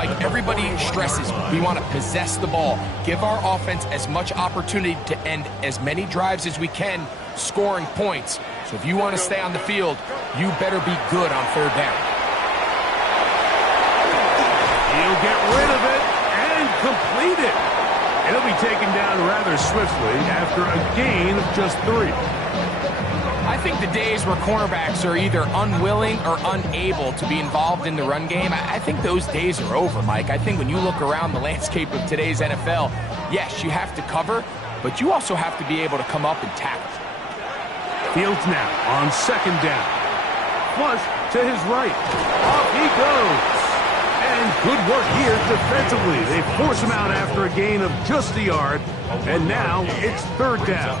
Mike, everybody stresses we want to possess the ball, give our offense as much opportunity to end as many drives as we can, scoring points. So if you want to stay on the field, you better be good on third down. He'll get rid of it and complete it. He'll be taken down rather swiftly after a gain of just 3. I think the days where cornerbacks are either unwilling or unable to be involved in the run game, I think those days are over, Mike. I think when you look around the landscape of today's NFL, yes, you have to cover, but you also have to be able to come up and tackle. Fields now on second down. Flush to his right. Off he goes. And good work here defensively. They force him out after a gain of just a yard. And now it's third down.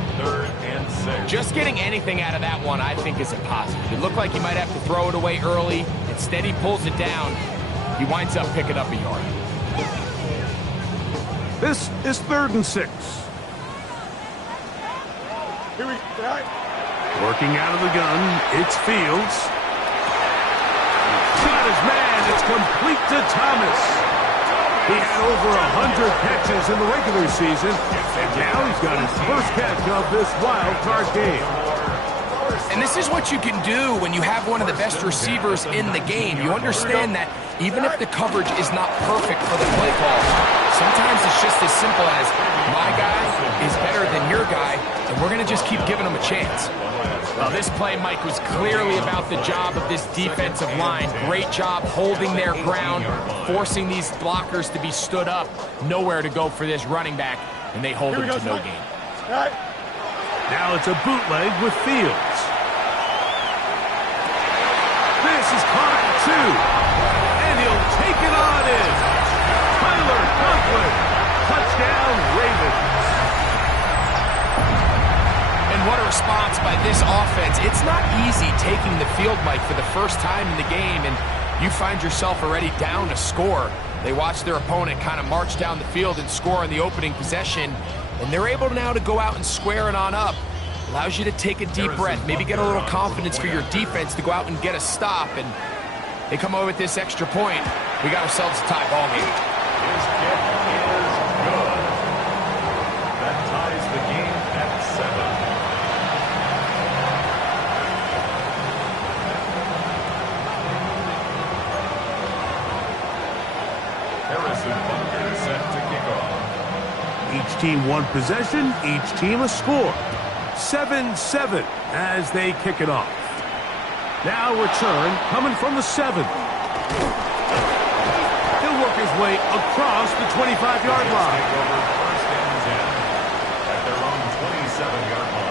Just getting anything out of that one, I think, is a positive. It looked like he might have to throw it away early. Instead, he pulls it down. He winds up picking up a yard. This is 3rd and 6. Working out of the gun, it's Fields. Got his man. It's complete to Thomas. He had over 100 catches in the regular season, and now he's got his first catch of this wild card game. And this is what you can do when you have one of the best receivers in the game. You understand that even if the coverage is not perfect for the play calls, sometimes it's just as simple as my guy is better than your guy, and we're going to just keep giving him a chance. Well, this play, Mike, was clearly about the job of this defensive line. Great job holding their ground, forcing these blockers to be stood up. Nowhere to go for this running back, and they hold him to no gain. Now it's a bootleg with Fields. This is caught at 2, and he'll take it on in. Tyler Conklin, touchdown Ravens. And what a response by this offense. It's not easy taking the field, Mike, for the first time in the game, and you find yourself already down to score. They watch their opponent kind of march down the field and score in the opening possession, and they're able now to go out and square it on up. Allows you to take a deep breath, maybe get a little confidence for your defense to go out and get a stop, and they come away with this extra point. We got ourselves a tie ball game. His kick is good. That ties the game at 7. Set to kick off. Each team one possession, each team a score. 7-7 as they kick it off. Now return coming from the 7. He'll work his way across the 25-yard line. Take over first and 10 at their own 27-yard line.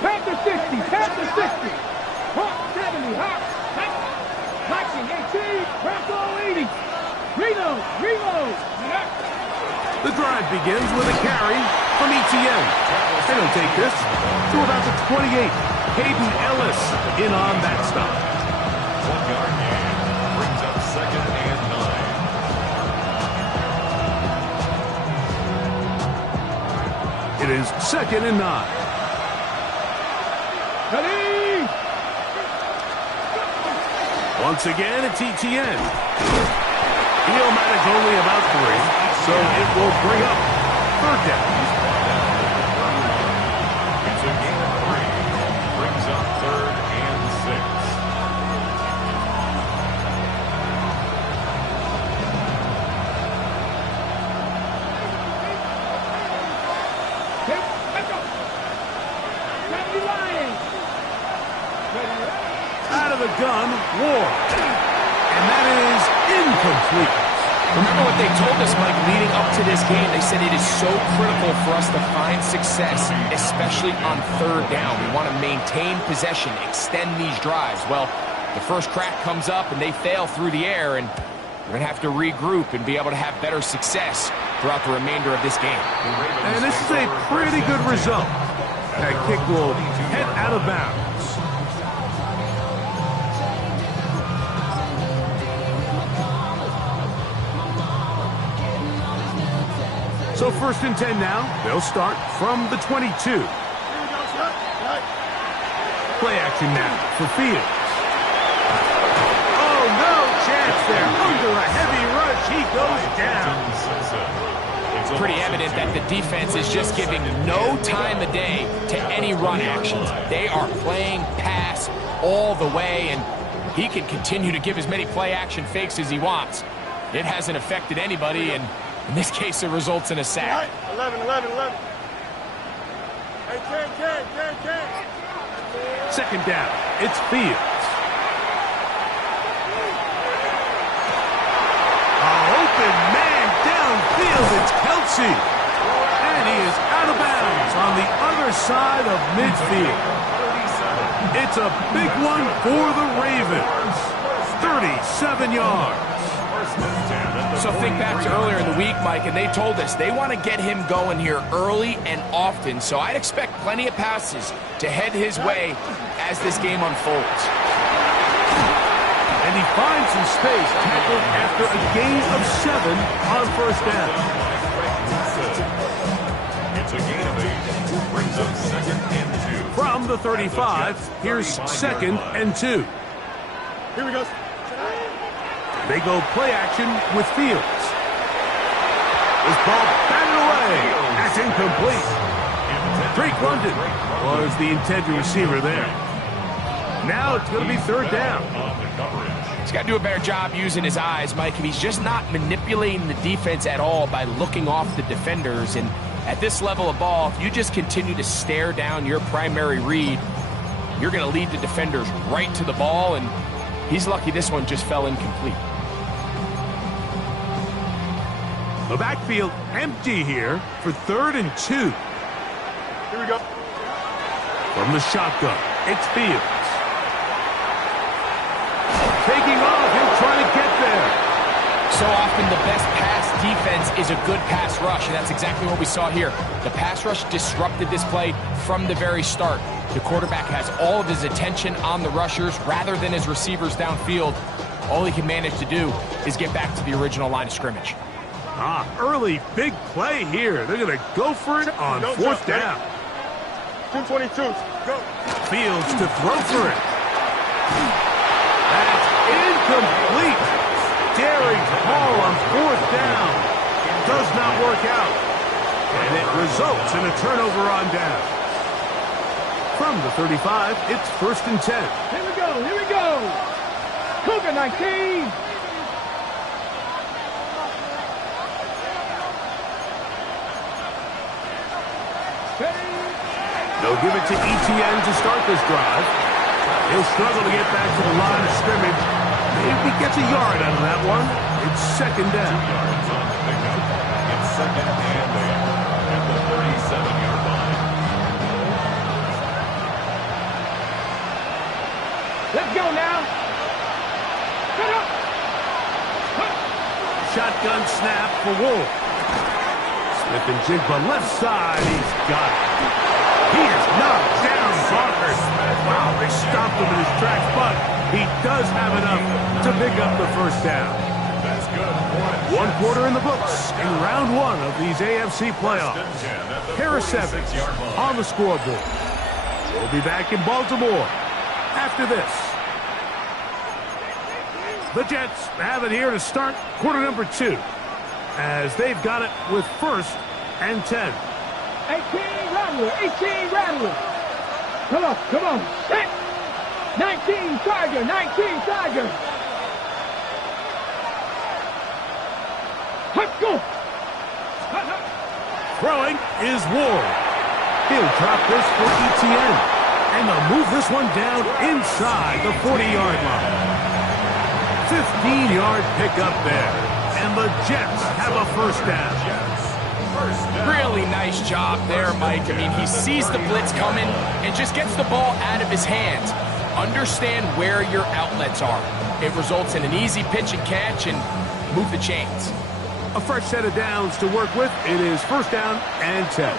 Panther 60, Panther 60, Hawk 70, Hawk, Boxing 18, Bronco 80, reload. The drive begins with a carry from ETN. And he'll take this to about the 28. Hayden Ellis in on that stop. 1-yard gain brings up 2nd and 9. It is 2nd and 9. Once again, it's ETN. He'll manage only about 3, so it will bring up third down. It's a gain of 3. Brings up 3rd and 6. Out of the gun, Ward. And that is incomplete. Remember what they told us, Mike, leading up to this game? They said it is so critical for us to find success, especially on third down. We want to maintain possession, extend these drives. Well, the first crack comes up and they fail through the air, and we're going to have to regroup and be able to have better success throughout the remainder of this game. And this is a pretty good result. That kick will head out of bounds. first and 10 now. They'll start from the 22. Play action now for Fields. Oh, no chance there. Under a heavy rush, he goes down. It's pretty evident that the defense is just giving no time of day to any run actions. They are playing pass all the way, and he can continue to give as many play-action fakes as he wants. It hasn't affected anybody, and in this case, it results in a sack. 11. Hey, Ken. Second down, it's Fields. Open man downfield, it's Kelsey. And he is out of bounds on the other side of midfield. It's a big one for the Ravens. 37 yards. So think back to earlier in the week, Mike, and they told us they want to get him going here early and often. So I'd expect plenty of passes to head his way as this game unfolds. And he finds some space, tackled after a gain of 7 on first down. It's a gain of 8. Brings up 2nd and 2. From the 35, here's 2nd and 2. Here we go. They go play action with Fields. This ball batted away. That's incomplete. Drake London was the intended receiver there. Now it's going to be third down. He's got to do a better job using his eyes, Mike, and he's just not manipulating the defense at all by looking off the defenders. And at this level of ball, if you just continue to stare down your primary read, you're going to lead the defenders right to the ball, and he's lucky this one just fell incomplete. The backfield empty here for 3rd and 2. Here we go. From the shotgun, it's Fields. Taking off, he'll try to get there. So often the best pass defense is a good pass rush, and that's exactly what we saw here. The pass rush disrupted this play from the very start. The quarterback has all of his attention on the rushers rather than his receivers downfield. All he can manage to do is get back to the original line of scrimmage. Early big play here. They're going to go for it on 4th down. 222. Go. Fields to throw for it. That's incomplete. Daring call on 4th down. Does not work out. And it results in a turnover on down. From the 35, it's 1st and 10. Here we go. Cougar 19. They'll give it to ETN to start this drive. He'll struggle to get back to the line of scrimmage. Maybe he gets a yard out of that one. It's 2nd down. 2 yards on the pickup. It's 2nd and 8 at the 37-yard line. Let's go now. Get up. Shotgun snap for Wolf. Smith and Jigba left side. He's got it. He is knocked down, Barker. Wow, they stopped him in his tracks, but he does have enough to pick up the first down. That's good. 1 quarter in the books in round 1 of these AFC playoffs. Harris Evans on the scoreboard. We'll be back in Baltimore after this. The Jets have it here to start quarter number 2 as they've got it with 1st and 10. 18 Rattler. Come on. Set. 19 Tiger. Let's go. Throwing is Ward. He'll drop this for ETN. And they'll move this one down inside the 40-yard line. 15-yard pickup there. And the Jets have a first down. Really nice job there, Mike. I mean, he sees the blitz coming and just gets the ball out of his hands. Understand where your outlets are. It results in an easy pitch and catch and move the chains. A fresh set of downs to work with. It is 1st down and 10.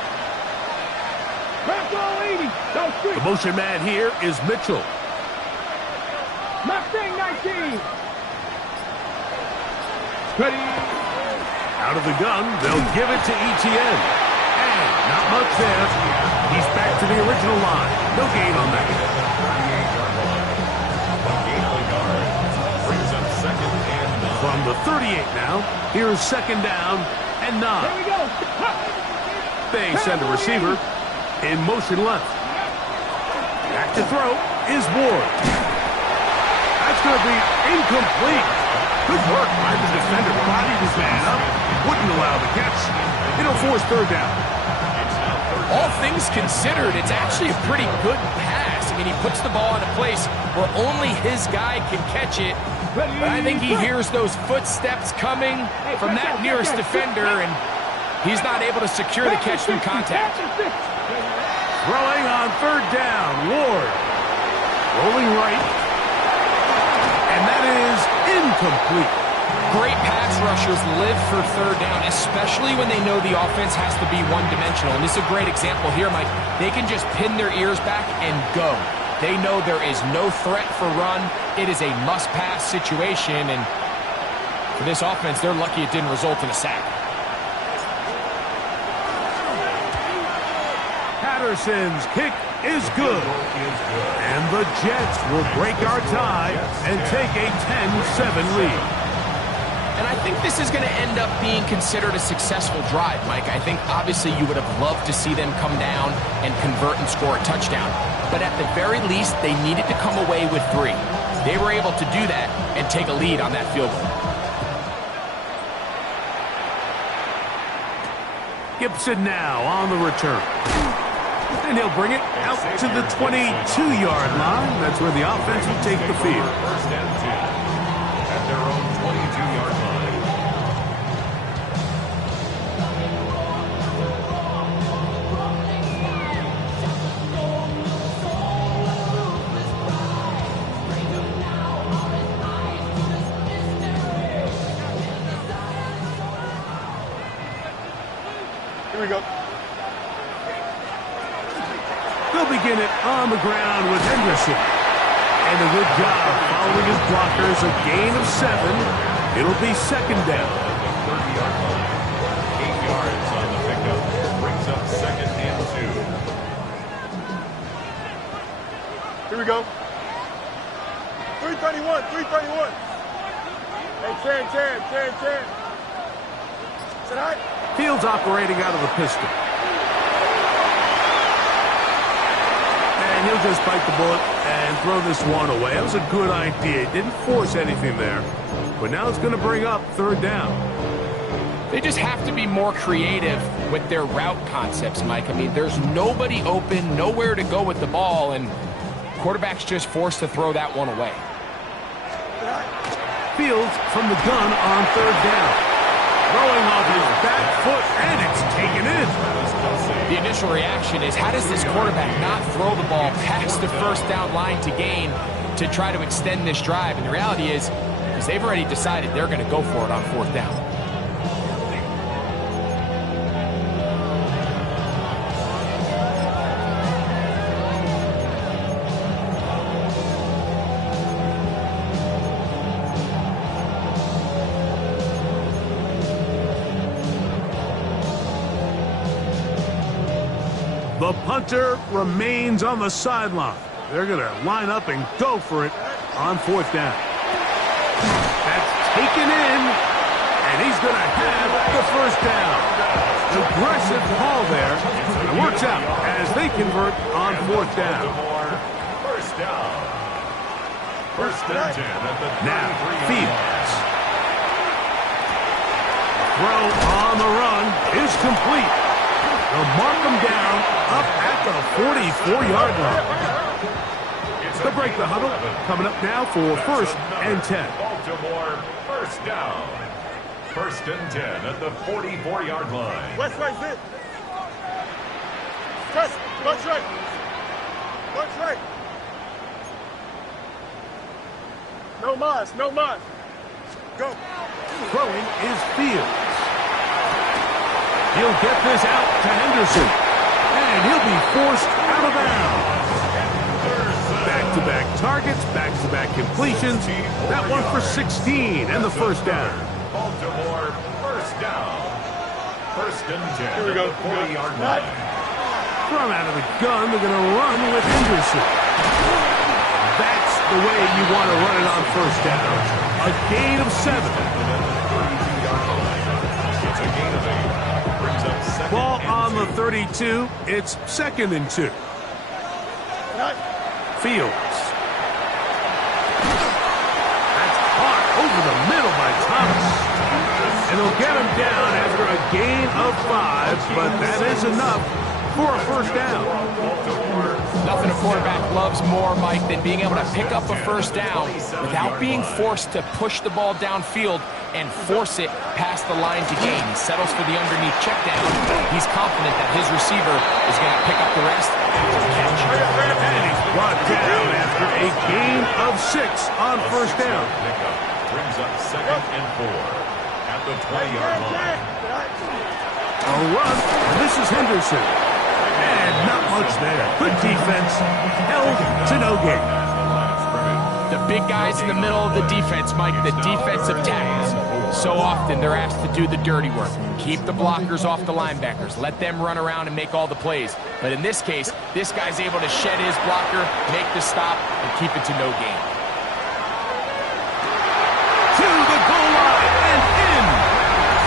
The motion man here is Mitchell. Mustang 19. Ready. Out of the gun, they'll give it to ETN. And not much there. He's back to the original line. No gain on that. From the 38 now, here's second down and 9. Here we go. They send a receiver in motion left. Back to throw is Ward. That's going to be incomplete. Good work by the defender. Bodied his man up. Wouldn't allow the catch. It'll force third down. All things considered, it's actually a pretty good pass. I mean, he puts the ball in a place where only his guy can catch it. But I think he hears those footsteps coming from that nearest defender, and he's not able to secure the catch through contact. Throwing on third down, Ward. Rolling right. And that is incomplete. Great pass rushers live for third down, especially when they know the offense has to be one-dimensional. And this is a great example here, Mike. They can just pin their ears back and go. They know there is no threat for run. It is a must-pass situation, and for this offense, they're lucky it didn't result in a sack. Patterson's kick is good. And the Jets will break our tie and take a 10-7 lead. And I think this is going to end up being considered a successful drive, Mike. I think obviously you would have loved to see them come down and convert and score a touchdown. But at the very least, they needed to come away with 3. They were able to do that and take a lead on that field goal. Gibson now on the return. And he'll bring it out to the 22-yard line. That's where the offense will take the field. First and 10 at their own 22-yard line. Here we go. They'll begin it on the ground with Henderson. And a good job following his blockers. A gain of 7. It'll be second down. 30-yard line. 8 yards on the pickup. Brings up second and 2. Here we go. 331, 331. Hey, 10. Sit high. Fields operating out of the pistol. And he'll just bite the bullet and throw this one away. That was a good idea. Didn't force anything there. But now it's going to bring up third down. They just have to be more creative with their route concepts, Mike. I mean, there's nobody open, nowhere to go with the ball, and quarterback's just forced to throw that one away. Fields from the gun on third down. Throwing off his back foot, and it's taken in. The initial reaction is, how does this quarterback not throw the ball past the first down line to gain to try to extend this drive? And the reality is they've already decided they're going to go for it on fourth down. The punter remains on the sideline. They're going to line up and go for it on fourth down. That's taken in, and he's going to have the first down. Aggressive call there. It works out as they convert on fourth down. First down. First and 10 at the 33 Now, yard Fields. Throw on the run is complete. They'll mark them down up at the 44-yard line. They'll break the huddle. Coming up now for first and 10. Baltimore, first down. First and 10 at the 44-yard line. West right, sit. Press. Lunch right. Lunch right. No mas. Go. Throwing is Fields. He'll get this out to Henderson. And he'll be forced out of bounds. Back-to-back targets, back-to-back completions. That one for 16 and the first down. Baltimore, first down. First and 10. Here we go. 40-yard line. From out of the gun, they're going to run with Henderson. That's the way you want to run it on first down. A gain of 7. It's a gain of 8. Brings up second Ball and on the 2. 32. It's 2nd and 2. Fields. That's caught over the middle by Thomas. And they'll get him down after a gain of 5, but that is enough for a first down. Nothing a quarterback loves more, Mike, than being able to pick up a first down without being forced to push the ball downfield and force it past the line to gain. He settles for the underneath check down. He's confident that his receiver is going to pick up the rest and catch. And he's brought down after a gain of 6 on first down. Brings up second and 4 at the 20-yard line. A run. This is Henderson. And not much there. Good defense. Held to no gain. The big guys in the middle of the defense, Mike, the defensive tackles. So often they're asked to do the dirty work. Keep the blockers off the linebackers. Let them run around and make all the plays. But in this case, this guy's able to shed his blocker, make the stop, and keep it to no gain. To the goal line and in.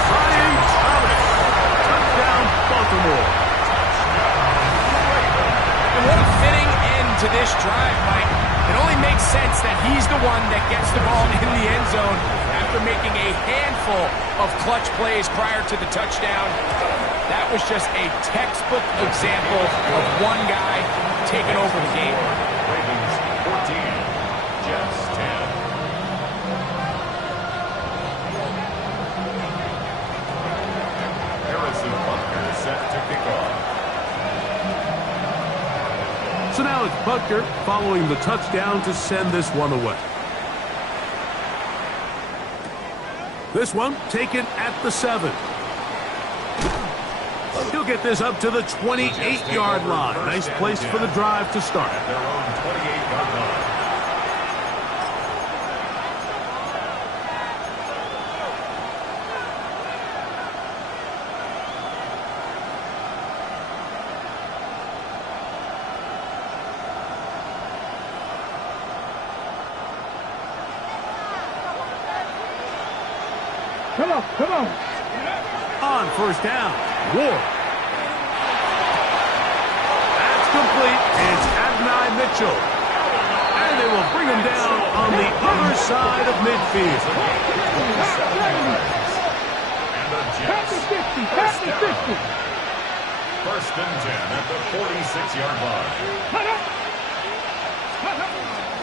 Brian Thomas. Touchdown, Baltimore. And what a fitting end to this drive, Mike. It only makes sense that he's the one that gets the ball in the end zone after making a handful of clutch plays prior to the touchdown. That was just a textbook example of one guy taking over the game. Ravens 14, Jets 10. Harrison Butker set to kick off. So now it's Butker following the touchdown to send this one away. This one taken at the 7. He'll get this up to the 28-yard line. Nice place for the drive to start. At their own 28-yard line. Come on, come on. On first down, Ward. That's complete. It's Adonai Mitchell. And they will bring him down on the other side of midfield. And the Pass Jets. the 50, pass the 50. First and 10 at the 46-yard line. Cut up. Cut up.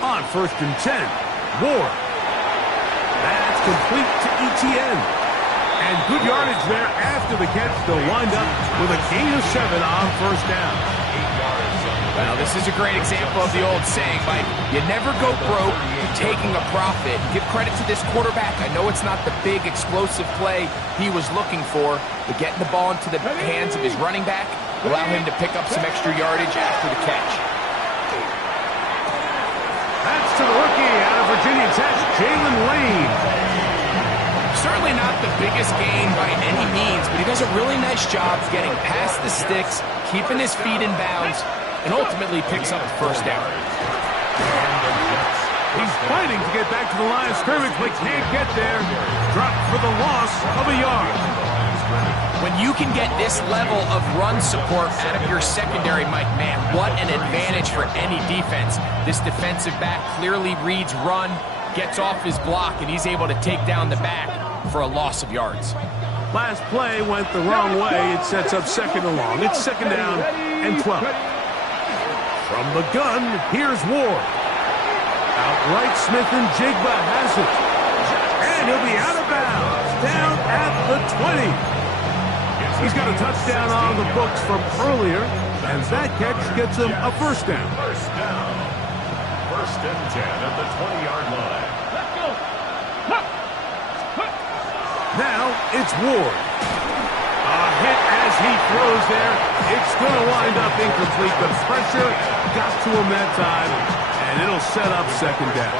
On first and 10, Ward. That's complete to ETN. And good yardage there after the catch. They'll wind up with a gain of 7 on first down. 8 yards on the Well, this is a great example of the old saying, Mike, you never go broke taking a profit. Give credit to this quarterback. I know it's not the big explosive play he was looking for, but getting the ball into the hands of his running back allow him to pick up some extra yardage after the catch. That's to the rookie out of Virginia Tech, Jalen Lane. Certainly not the biggest gain by any means, but he does a really nice job getting past the sticks, keeping his feet in bounds, and ultimately picks up the first down. He's fighting to get back to the line of scrimmage, but can't get there. Dropped for the loss of a yard. When you can get this level of run support out of your secondary, Mike, man, what an advantage for any defense. This defensive back clearly reads run, gets off his block, and he's able to take down the back for a loss of yards. Last play went the wrong way. It sets up second and long. It's second down and 12. From the gun, here's Ward. Outright Smith and Jigba has it. And he'll be out of bounds, down at the 20. He's got a touchdown on the books from earlier, and that catch gets him a first down. First down. First and 10 at the 20-yard line. Let's go. Now it's Ward. A hit as he throws there. It's going to wind up incomplete. The pressure got to him that time, And it'll set up second down.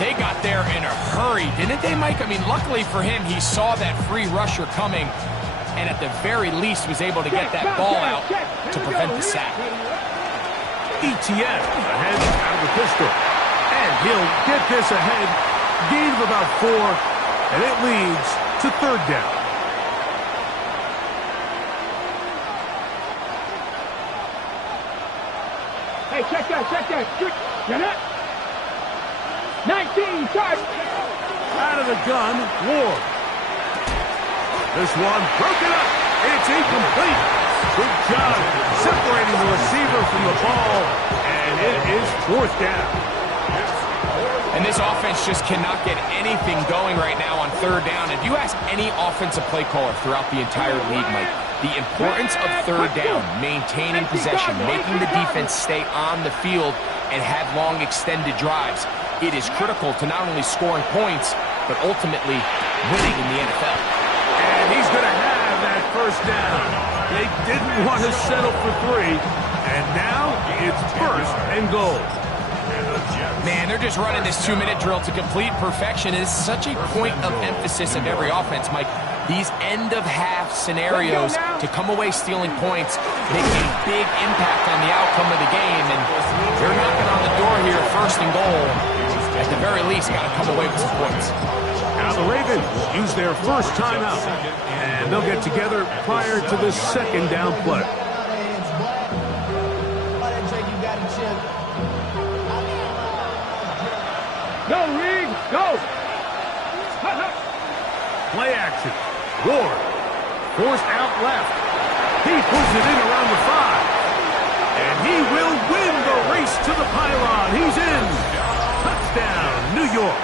They got there in a hurry, didn't they, Mike? I mean, luckily for him, he saw that free rusher coming, and at the very least was able to get that ball out to prevent the sack. ETN ahead out of the pistol. And he'll get this ahead. Gain of about 4, and it leads to third down. Hey, check that. Get it? 19, charge. Out of the gun, Ward. This one broken up. It's incomplete. Good job separating the receiver from the ball, and it is fourth down. And this offense just cannot get anything going right now on third down. If you ask any offensive play caller throughout the entire league, Mike, the importance of third down, maintaining possession, making the defense stay on the field and have long extended drives, it is critical to not only scoring points, but ultimately winning in the NFL. And he's going to have that first down. They didn't want to settle for 3, and now it's first and goal. Man, they're just running this 2-minute drill to complete perfection. It is such a point of emphasis of every offense, Mike. These end-of-half scenarios to come away stealing points make a big impact on the outcome of the game, and they're knocking on the door here, first and goal. At the very least, got to come away with some points. Now the Ravens use their first timeout, and they'll get together prior to the second down play. Go, Reed, go. Play action. Ward forced out left. He pulls it in around the 5. And he will win the race to the pylon. He's in. Touchdown, New York.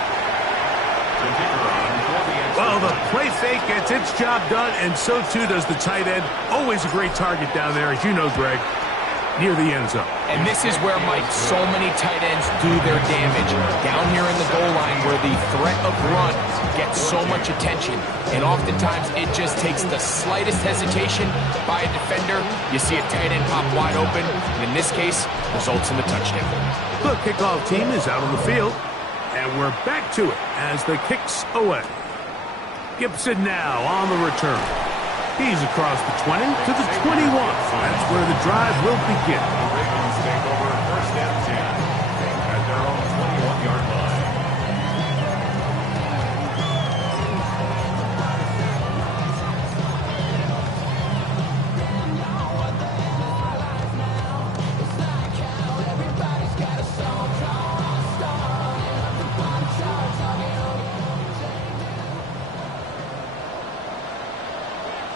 Well, the play fake gets its job done, and so too does the tight end. Always a great target down there, as you know, Greg, near the end zone. And this is where, Mike, so many tight ends do their damage. Down here in the goal line where the threat of run gets so much attention. And oftentimes it just takes the slightest hesitation by a defender. You see a tight end pop wide open. And in this case, results in the touchdown. The kickoff team is out on the field. And we're back to it as the kick's away. Gibson now on the return. He's across the 20 to the 21. That's where the drive will begin. The Ravens take over first and 10 at their own 21-yard line.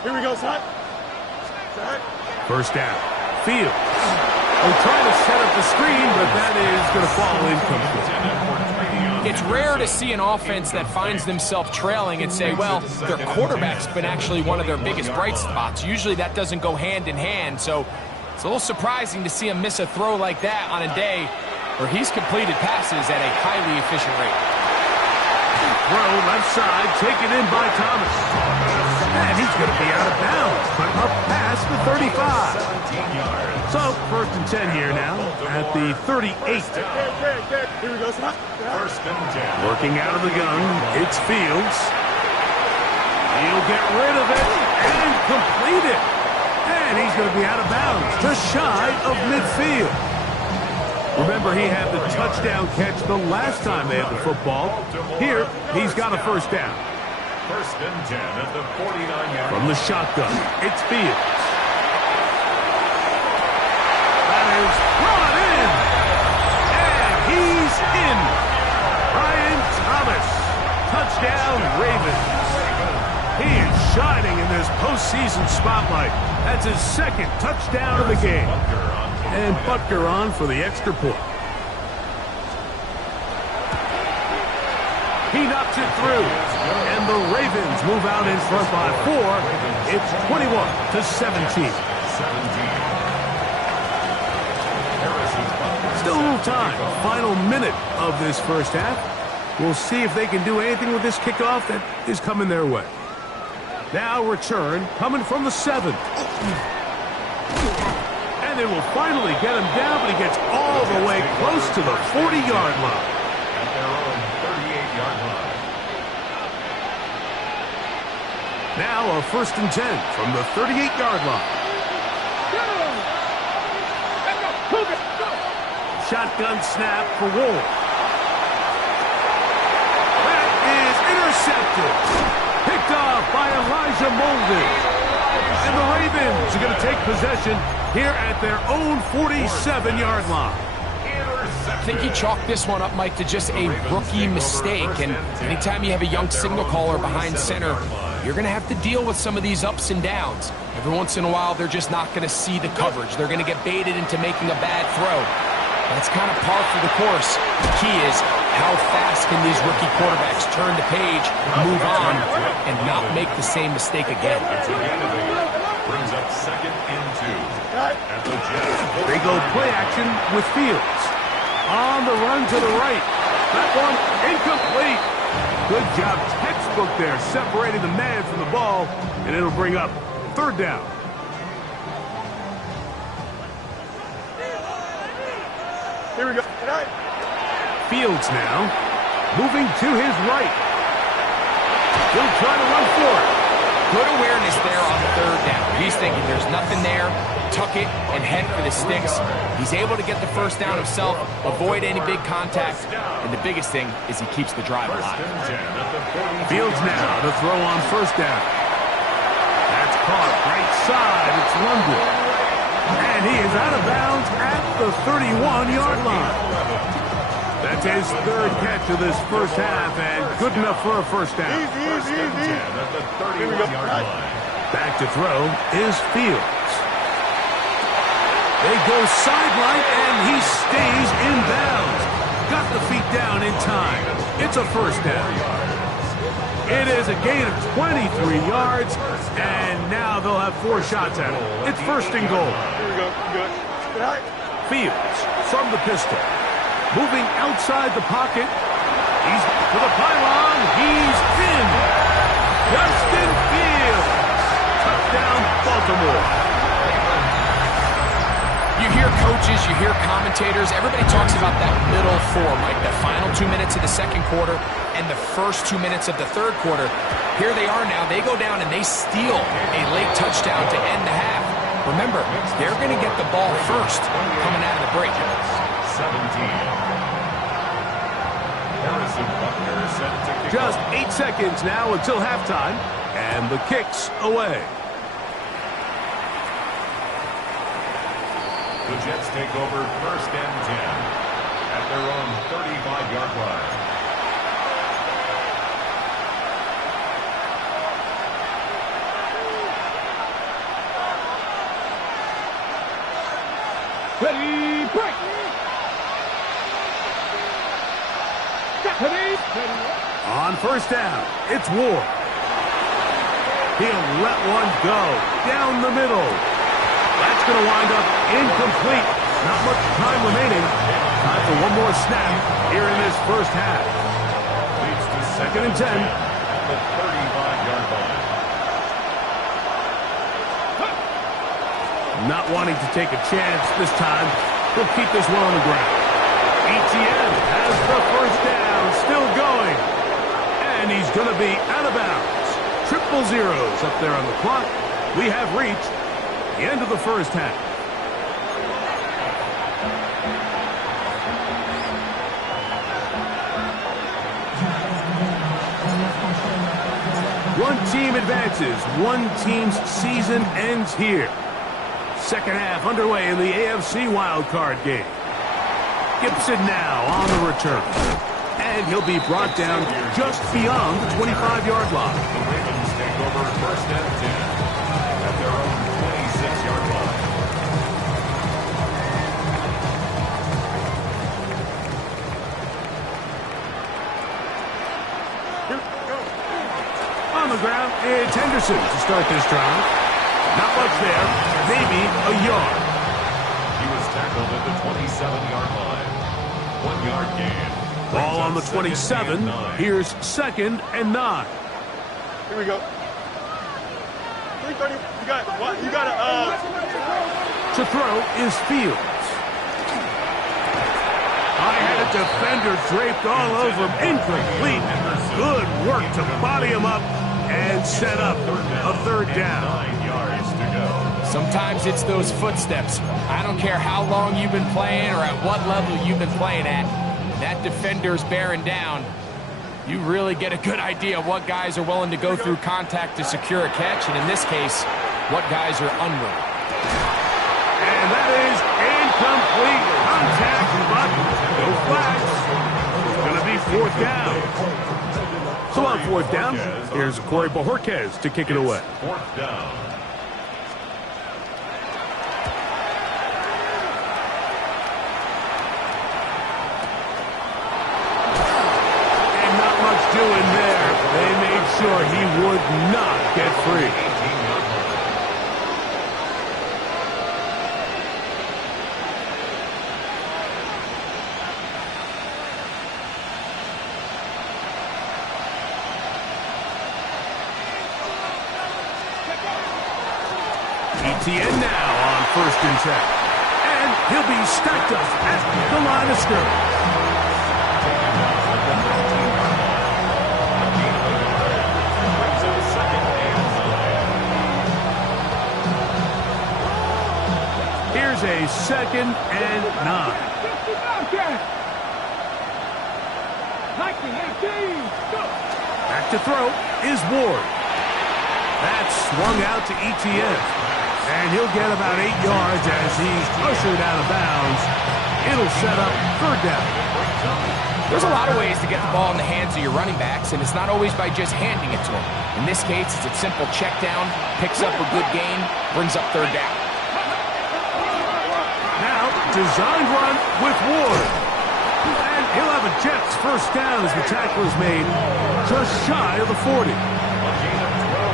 Here we go, son. Set. First down. Fields. They're trying to set up the screen, but that is going to fall incomplete. It's rare to see an offense that finds themselves trailing and say, well, their quarterback's been actually one of their biggest bright spots. Usually that doesn't go hand in hand, so it's a little surprising to see him miss a throw like that on a day where he's completed passes at a highly efficient rate. Throw left side, taken in by Thomas. And he's going to be out of bounds, but up past the 35. So, first and 10 here now at the 38. Here we go, son. First and 10. Working out of the gun, it's Fields. He'll get rid of it and complete it. And he's going to be out of bounds, just shy of midfield. Remember, he had the touchdown catch the last time they had the football. Here, he's got a first down. First and 10 at the 49-yard. From the shotgun, it's Fields. That is brought in. And he's in. Brian Thomas. Touchdown, Ravens. He is shining in this postseason spotlight. That's his second touchdown of the game. And Butker on for the extra point. He knocks it through. And the Ravens move out in front by 4. It's 21-17. Still a little time. Final minute of this first half. We'll see if they can do anything with this kickoff that is coming their way. Now return coming from the 7. And And they will finally get him down, but he gets all the way close to the 40-yard line. At their own 38-yard line. Now a 1st and 10 from the 38-yard line. Shotgun snap for Ward. That is intercepted. Picked off by Elijah Molden. And the Ravens are going to take possession here at their own 47-yard line. I think he chalked this one up, Mike, to just a rookie mistake. And anytime you have a young signal caller behind center, you're going to have to deal with some of these ups and downs. Every once in a while, they're just not going to see the coverage. They're going to get baited into making a bad throw. That's kind of par for the course. The key is how fast can these rookie quarterbacks turn the page, move on, and not make the same mistake again. Brings up 2nd and 2. At the Jets. They go play action with Fields. On the run to the right. That one incomplete. Good job, textbook there, separating the man from the ball, and it'll bring up 3rd down. Here we go. Fields now, moving to his right. He'll try to run for it. Good awareness there on 3rd down. He's thinking there's nothing there, tuck it, and head for the sticks. He's able to get the 1st down himself, avoid any big contact, and the biggest thing is he keeps the drive alive. Fields now to throw on 1st down. That's caught right side. It's London. And he is out of bounds at the 31-yard line. That's his 3rd catch of this 1st half, and good enough for a 1st down. Easy. At the 31-yard line. Back to throw is Fields. They go sideline, and he stays in bounds. Got the feet down in time. It's a 1st down. It is a gain of 23 yards, and now they'll have 4 shots at it. It's 1st and goal. Here we go. Good. Fields from the pistol. Moving outside the pocket. He's to the pylon. He's in. Justin Fields. Touchdown, Baltimore. You hear coaches, you hear commentators, everybody talks about that middle 4, Mike, the final 2 minutes of the 2nd quarter and the first 2 minutes of the 3rd quarter. Here they are now. They go down and they steal a late touchdown to end the half. Remember, they're going to get the ball first coming out of the break. 17. Just 8 seconds now until halftime, and the kick's away. The Jets take over 1st and 10 at their own 35-yard line. Ready, break! On 1st down, it's Ward. He'll let one go down the middle. That's going to wind up incomplete. Not much time remaining. Time for one more snap here in this 1st half. Leads to 2nd and 10. At the 35-yard line. Not wanting to take a chance this time. He'll keep this one on the ground. ETN has the 1st down, still going. And he's going to be out of bounds. 000 up there on the clock. We have reached the end of the 1st half. One team advances. One team's season ends here. 2nd half underway in the AFC wildcard game. Gibson now on the return. And he'll be brought down just beyond the 25-yard line. The Ravens take over 1st and 10 at their own 26-yard line. On the ground, it's Henderson to start this drive. Not much there, maybe a yard. He was tackled at the 27-yard line. 1-yard gain. Ball on the 27. Here's 2nd and 9. Here we go. 3:30. You got what? You got a To throw is Fields. I had a defender draped all over him. Incomplete. Good work to body him up and set up a third down. 9 yards to go. Sometimes it's those footsteps. I don't care how long you've been playing or at what level you've been playing at. That defender's bearing down. You really get a good idea of what guys are willing to go through contact to secure a catch, and in this case, what guys are unwilling. And that is incomplete. Contact, but no flags. It's going to be fourth down. So on fourth down, here's Corey Bojorquez to kick it away. Fourth down. And not much doing there. They made sure he would not get free. ETN now on 1st and 10. And he'll be stacked up at the line of scrimmage. Here's a 2nd and 9. Back to throw is Ward. That's swung out to ETN. And he'll get about 8 yards as he's ushered out of bounds. It'll set up third down. There's a lot of ways to get the ball in the hands of your running backs, and it's not always by just handing it to them. In this case, it's a simple check down, picks up a good gain, brings up third down. Now, designed run with Ward. And he'll have a Jets first down as the tackle is made just shy of the 40.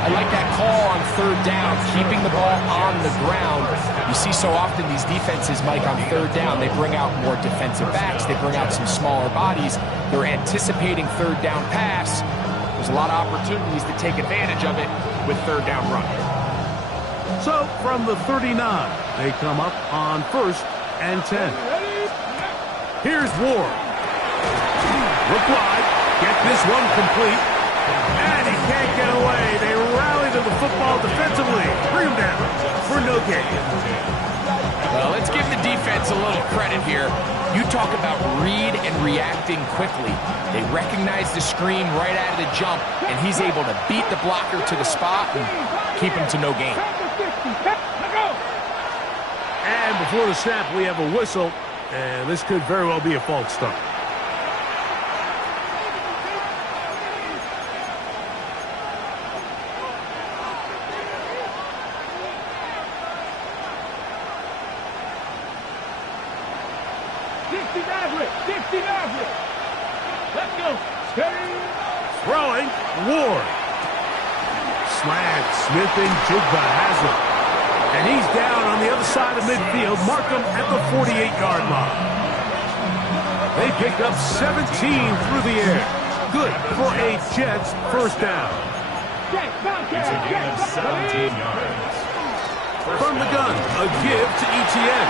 I like that call on third down, keeping the ball on the ground. You see so often these defenses, Mike, on third down, they bring out more defensive backs. They bring out some smaller bodies. They're anticipating third down pass. There's a lot of opportunities to take advantage of it with third down run. So from the 39, they come up on 1st and 10. Here's Ward. Look wide. Get this one complete. And he can't get away. They rally to the football defensively. Bring him down for no gain. Well, let's give the defense a little credit here. You talk about read and reacting quickly. They recognize the screen right out of the jump, and he's able to beat the blocker to the spot and keep him to no gain. And before the snap, we have a whistle, and this could very well be a false start. Let's go. Throwing, Ward. Slant, Smith and Jigba has it. And he's down on the other side of midfield. Mark him at the 48-yard line. They pick up 17 through the air. Good for a Jets first down. It's a gain of 17 yards. From the gun, a give to ETN.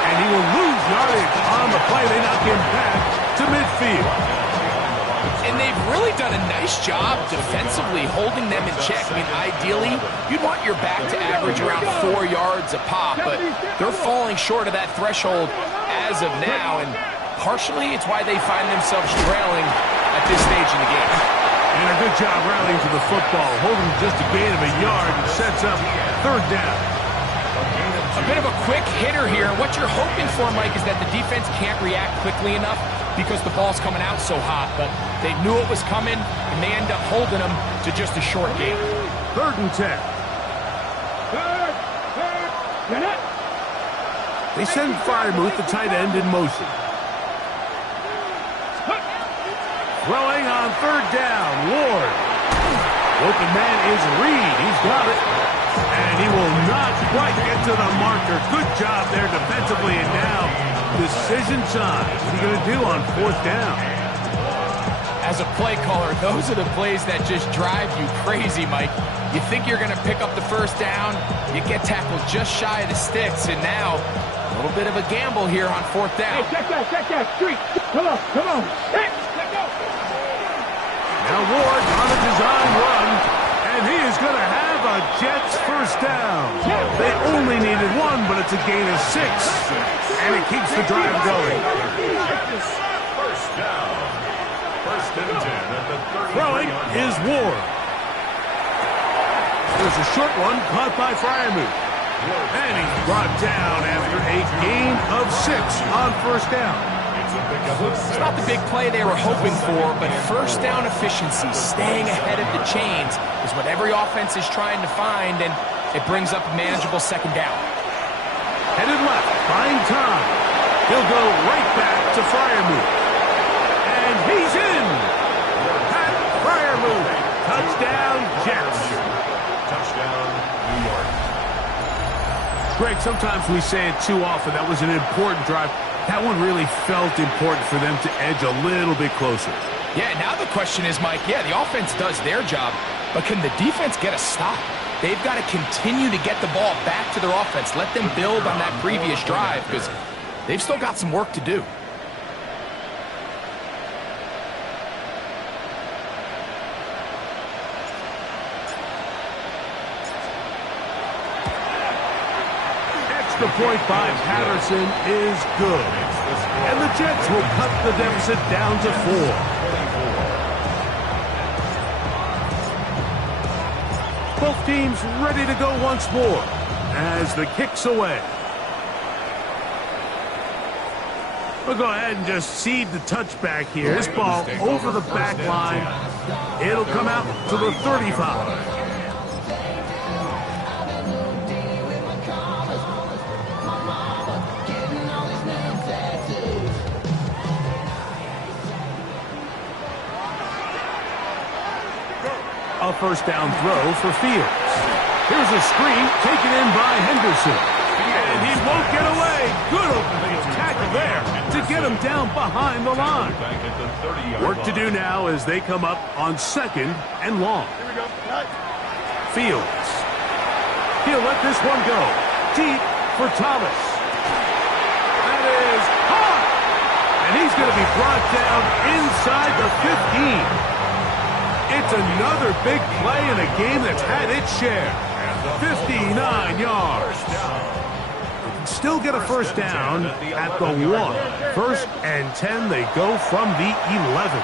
And he will lose yardage on the play. They knock him back to midfield. And they've really done a nice job defensively holding them in check. I mean, ideally, you'd want your back to average around 4 yards a pop, but they're falling short of that threshold as of now, and partially it's why they find themselves trailing at this stage in the game. And a good job rallying to the football, holding just a gain of a yard and sets up third down. A bit of a quick hitter here. What you're hoping for, Mike, is that the defense can't react quickly enough because the ball's coming out so hot, but they knew it was coming, and they end up holding them to just a short gain. 3rd and 10. They send Freiermuth, the tight end, in motion. Throwing on 3rd down, Ward. Open man is Reed. He's got it. And he will not quite get to the marker. Good job there defensively, and now decision time. What are you going to do on 4th down? As a play caller, those are the plays that just drive you crazy, Mike. You think you're going to pick up the first down, you get tackled just shy of the sticks, and now a little bit of a gamble here on fourth down. Hey, check that, street. Come on. Hey, let's go. Now Ward on a design run, and he is going to have a Jets first down. They only needed one, but it's a gain of 6, and it keeps the drive going. First down. First and 10 at the 30. Throwing is Ward. There's a short one caught by Fryermuth. And he's brought down after a gain of 6 on first down. It's not the big play they were hoping for, but first down efficiency, staying ahead of the chains, is what every offense is trying to find, and it brings up a manageable second down. Headed left, buying time. He'll go right back to Fryermuth. And he's in! Pat Fryermuth. Touchdown, Jets. Touchdown, New York. Greg, sometimes we say it too often. That was an important drive. That one really felt important for them to edge a little bit closer. Yeah, now the question is, Mike, the offense does their job, but can the defense get a stop? They've got to continue to get the ball back to their offense. Let them build on that previous drive, because they've still got some work to do. The point by Patterson is good. And the Jets will cut the deficit down to 4. Both teams ready to go once more as the kick's away. We'll go ahead and just cede the touchback here. This ball over the back line. It'll come out to the 35. A first down throw for Fields. Here's a screen taken in by Henderson. And he won't get away. Good open tackle there to get him down behind the line. Work to do now as they come up on 2nd and long. Fields. He'll let this one go. Deep for Thomas. That is hot. And he's going to be brought down inside the 15. It's another big play in a game that's had its share. 59 yards. They can still get a first down at the 1. 1st and 10, they go from the 11.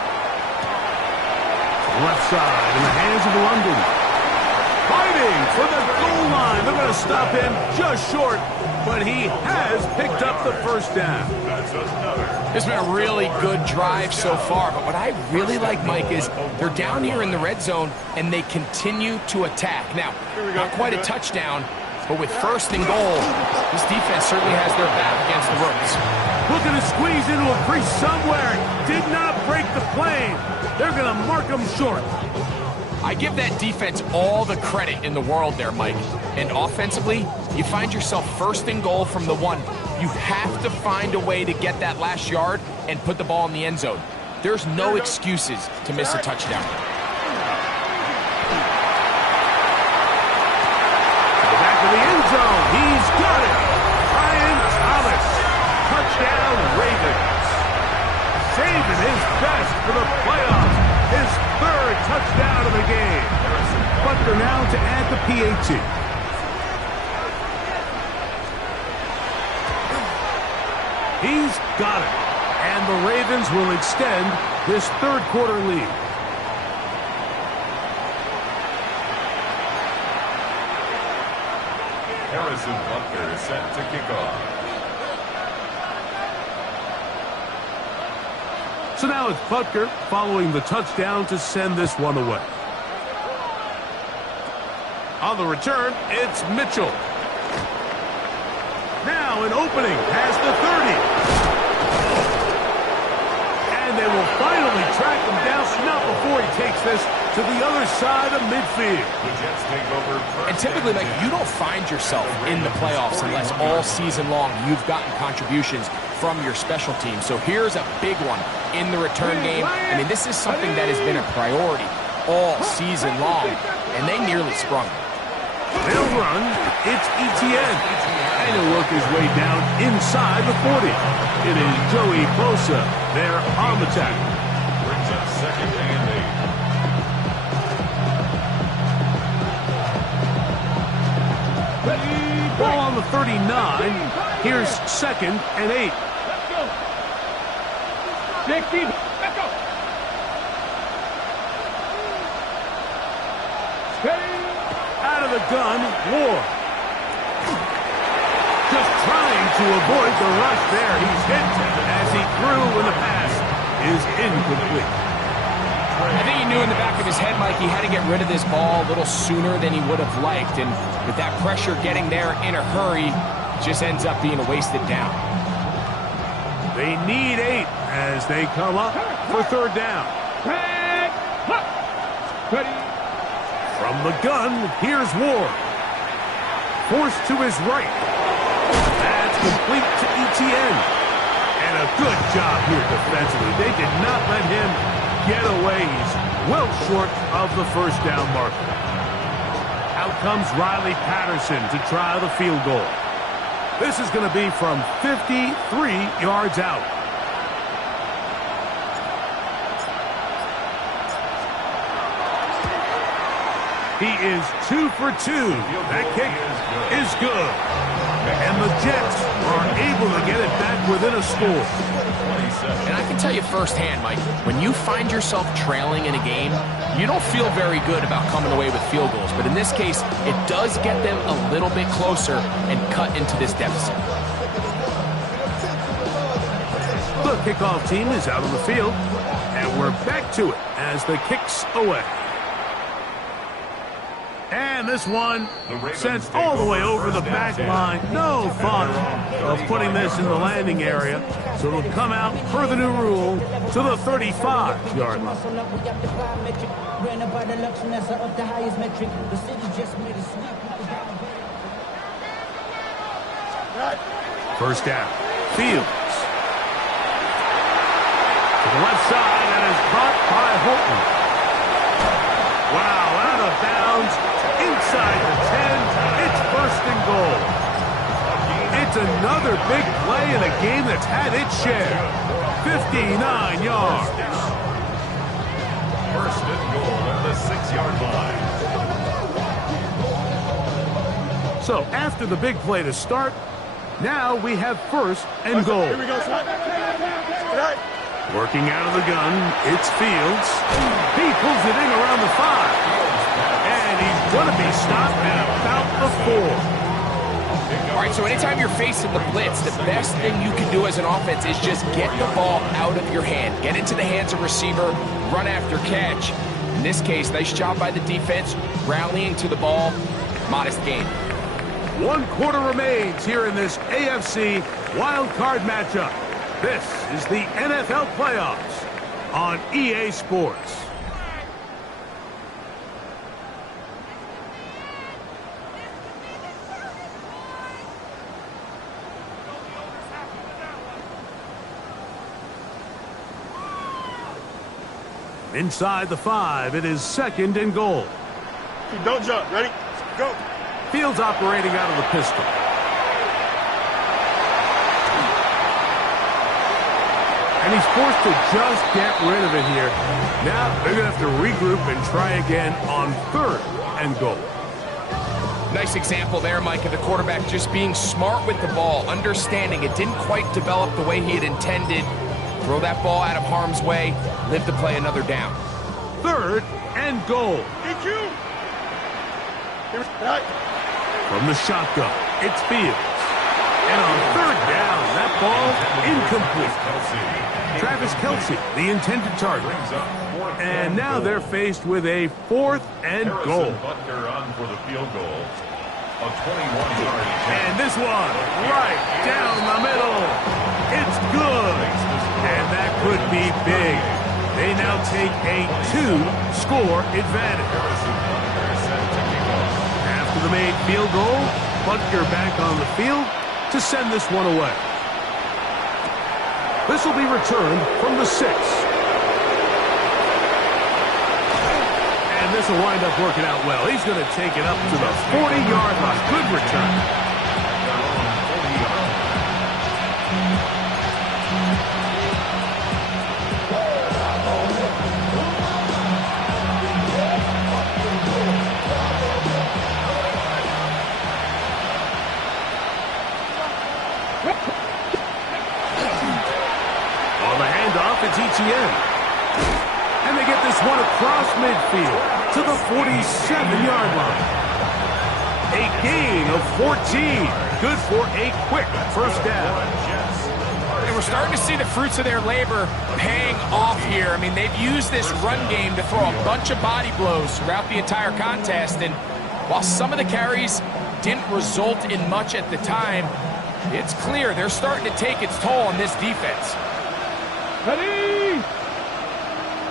Left side in the hands of London. Fighting for the goal line. They're going to stop him just short, but he has picked up the first down. It's been a really good drive so far, but what I really like, Mike, is they're down here in the red zone, and they continue to attack. Now, not quite a touchdown, but with 1st and goal, this defense certainly has their back against the ropes. Looking to squeeze into a crease somewhere. Did not break the plane. They're going to mark him short. I give that defense all the credit in the world there, Mike. And offensively, you find yourself 1st and goal from the 1. You have to find a way to get that last yard and put the ball in the end zone. There's no excuses to miss a touchdown. To the back of the end zone. He's got it. Brian Thomas. Touchdown, Ravens. Saving his best for the playoffs. His 3rd touchdown of the game. Butker now to add the PAT. He's got it. And the Ravens will extend this 3rd quarter lead. Harrison Butker is set to kick off. So now it's Butker following the touchdown to send this one away. On the return, it's Mitchell. Now an opening past the 30. And they will finally track him down, not before he takes this to the other side of midfield. The Jets take over. And typically, like, you don't find yourself in the playoffs unless all season long you've gotten contributions from your special team. So here's a big one in the return game. I mean, this is something that has been a priority all season long, and they nearly sprung. They'll run. It's Etienne. And he'll work his way down inside the 40. It is Joey Bosa there on the tackle. Brings up second and 8. Ball on the 39. Here's second and 8. Let's go. Big team. Let's go. Steady. Out of the gun, Ward. Just trying to avoid the rush there. He's hit as he threw when the pass is incomplete. I think he knew in the back of his head, Mike, he had to get rid of this ball a little sooner than he would have liked. And with that pressure getting there in a hurry, just ends up being a wasted down. They need 8 as they come up for third down. Tag. Ready. From the gun, here's Ward. Forced to his right. That's complete to Etienne. And a good job here defensively. They did not let him get away. He's well short of the first down marker. Out comes Riley Patterson to try the field goal. This is going to be from 53 yards out. He is 2 for 2. That kick is good. And the Jets are able to get it back within a score. And I can tell you firsthand, Mike, when you find yourself trailing in a game, you don't feel very good about coming away with field goals. But in this case, it does get them a little bit closer and cut into this deficit. The kickoff team is out on the field, and we're back to it as the kick's away. And this one sent all the way over the back line. No thought of putting this in the landing area. So it'll come out per the new rule to the 35-yard line. First down. Fields. To the left side, and is caught by Holton. Wow, out of bounds. Inside the 10, it's first and goal. It's another big play in a game that's had its share. 59 yards. First and goal at the 6-yard line. So after the big play to start, now we have first and goal. Here we go, son. Working out of the gun, it's Fields. He pulls it in around the 5. And he's going to be stopped at about the 4. All right, so anytime you're facing the blitz, the best thing you can do as an offense is just get the ball out of your hand. Get into the hands of receiver, run after catch. In this case, nice job by the defense, rallying to the ball. Modest gain. 1 quarter remains here in this AFC wild card matchup. This is the NFL playoffs on EA Sports. Inside the 5, it is second and goal. Don't jump. Ready? Go. Fields operating out of the pistol. And he's forced to just get rid of it here. Now they're going to have to regroup and try again on third and goal. Nice example there, Mike, of the quarterback just being smart with the ball, understanding it didn't quite develop the way he had intended. Throw that ball out of harm's way, live to play another down. Third and goal. EQ. From the shotgun, it's Fields. And on third down, that ball incomplete. Travis Kelce, the intended target. And now they're faced with a 4th and goal. Butker on for the field goal. A 21-yard attempt. And this one right down the middle. It's good. And that could be big. They now take a 2-score advantage. After the made field goal, Butker back on the field to send this one away. This will be returned from the 6. And this will wind up working out well. He's going to take it up to the 40-yard line. Good return. It's ETN. And they get this one across midfield to the 47-yard line. A gain of 14. Good for a quick first down. And we're starting to see the fruits of their labor paying off here. I mean, they've used this run game to throw a bunch of body blows throughout the entire contest. And while some of the carries didn't result in much at the time, it's clear they're starting to take its toll on this defense. Ready!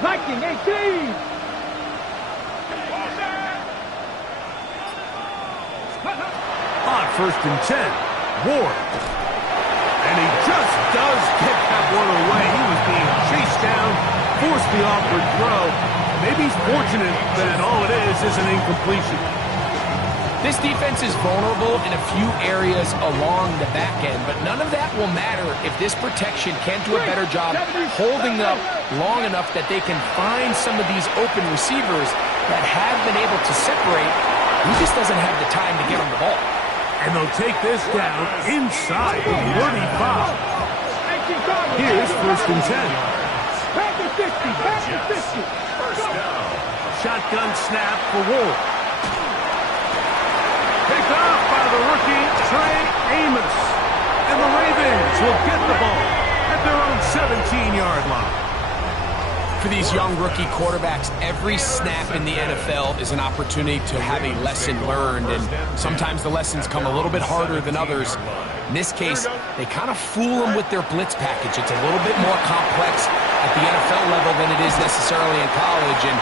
Viking 18! On 1st and 10, Ward. And he just does get that one away. He was being chased down, forced the awkward throw. Maybe he's fortunate that all it is an incompletion. This defense is vulnerable in a few areas along the back end, but none of that will matter if this protection can't do a better job holding up long enough that they can find some of these open receivers that have been able to separate. He just doesn't have the time to get on the ball. And they'll take this down inside the 35. Here's 1st and 10. Back to 50! Back to 50! First down. Shotgun snap for Ward. Picked off by the rookie, Trey Amos. And the Ravens will get the ball at their own 17-yard line. For these young rookie quarterbacks, every snap in the NFL is an opportunity to have a lesson learned, and sometimes the lessons come a little bit harder than others. In this case, they kind of fool them with their blitz package. It's a little bit more complex at the NFL level than it is necessarily in college, and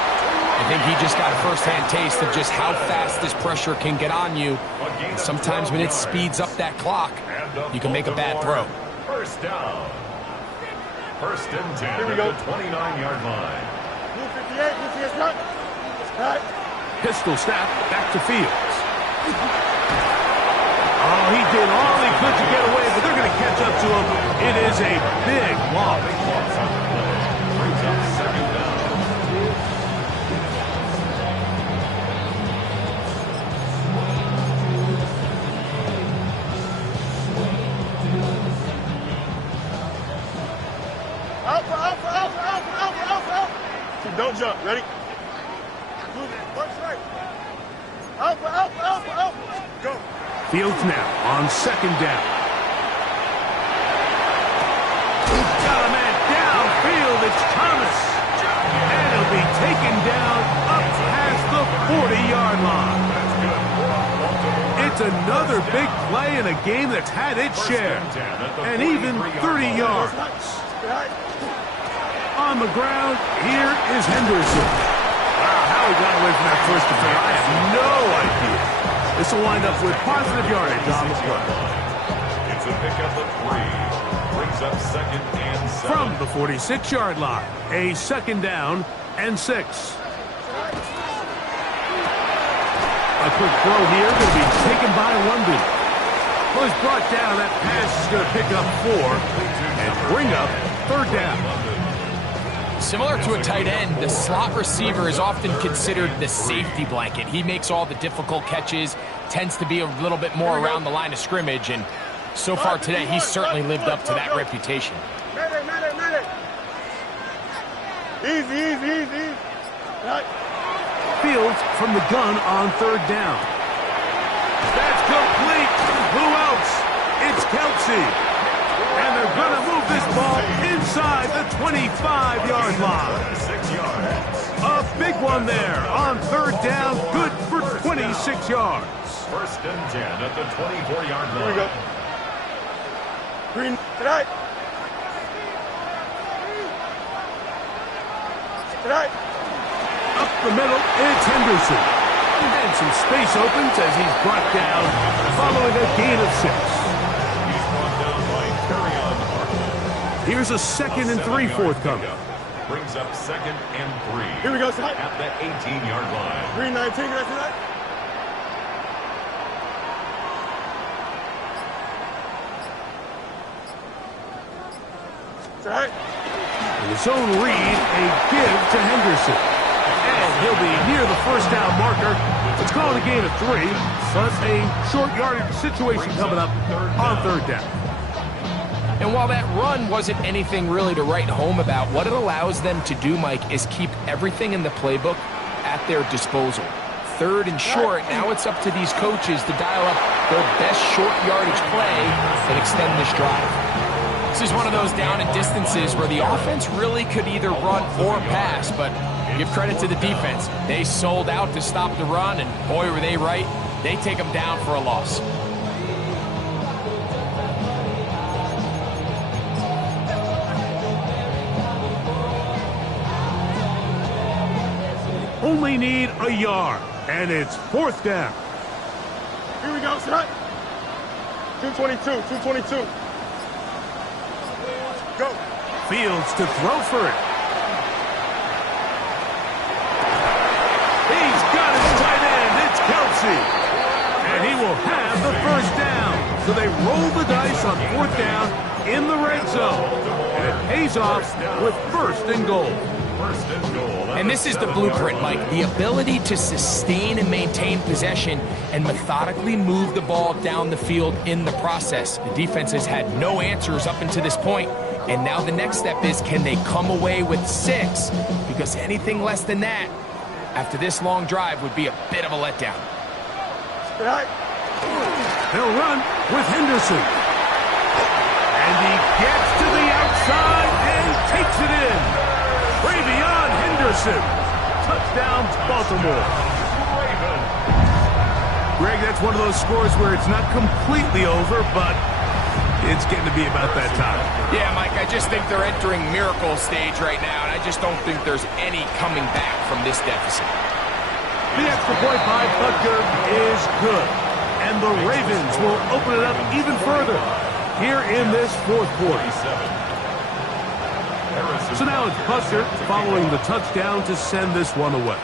I think he just got a first-hand taste of just how fast this pressure can get on you. And sometimes when it speeds up that clock, you can make a bad throw. First down. 1st and 10 at the 29-yard line. Move 58, move 58, start. Start. Pistol snap back to Fields. Oh, he did all he could to get away, but they're going to catch up to him. It is a big loss. Brings up 2nd down. Alpha. Don't jump. Ready? Move it. Watch right. Alpha. Go. Fields now on 2nd down. Got a man downfield. It's Thomas. And he'll be taken down up past the 40-yard line. It's another big play in a game that's had its share. And even 30 yards. On the ground, here is Henderson. Wow, how he got away from that first defender, I have no idea. This will wind up with positive yardage on the play. It's a pickup of 3. Brings up 2nd and 7. From the 46-yard line, a 2nd down and 6. A quick throw here going to be taken by London. Well, he's brought down. That pass is going to pick up 4 and bring up 3rd down. Similar to a tight end, the slot receiver is often considered the safety blanket. He makes all the difficult catches, tends to be a little bit more around the line of scrimmage, and so far today, he's certainly lived up to that reputation. Medic. Easy. Right. Fields from the gun on 3rd down. That's complete. Who else? It's Kelsey. And they're going to move this ball inside the 25-yard line. 6 yards. A big one there on 3rd down. Good for 26 yards. 1st and 10 at the 24-yard line. Here we go. Green. Tonight. Up the middle, it's Henderson. And some space opens as he's brought down following a gain of 6. He's brought down by Carry-On Hartman. Here's a 2nd and 3 forthcoming. Brings up 2nd and 3. Here we go, son. At the 18-yard line. 319, right to that. It's all right. In the zone read, a give to Henderson. And he'll be near the first down marker. It's called a gain of 3, but a short yardage situation coming up on 3rd down. And while that run wasn't anything really to write home about, what it allows them to do, Mike, is keep everything in the playbook at their disposal. 3rd and short, now it's up to these coaches to dial up their best short yardage play and extend this drive. This is one of those down and distances where the offense really could either run or pass, but give credit to the defense. They sold out to stop the run, and boy, were they right. They take them down for a loss. Only need a yard, and it's 4th down. Here we go, son. 222, 222. Go. Fields to throw for it. He's got his tight end. It's Kelsey. And he will have the 1st down. So they roll the dice on 4th down in the red zone. And it pays off with 1st and goal. And this is the blueprint, Mike. The ability to sustain and maintain possession and methodically move the ball down the field in the process. The defense has had no answers up until this point, and now the next step is, can they come away with 6? Because anything less than that, after this long drive, would be a bit of a letdown. They'll run with Henderson. And he gets to the outside and takes it in. Way beyond Henderson. Touchdown, Baltimore. Greg, that's one of those scores where it's not completely over, but it's getting to be about that time. Yeah, Mike, I just think they're entering miracle stage right now, and I just don't think there's any coming back from this deficit. The extra point by Butker is good, and the Ravens will open it up even further here in this 4th quarter. So now it's Butker following the touchdown to send this one away.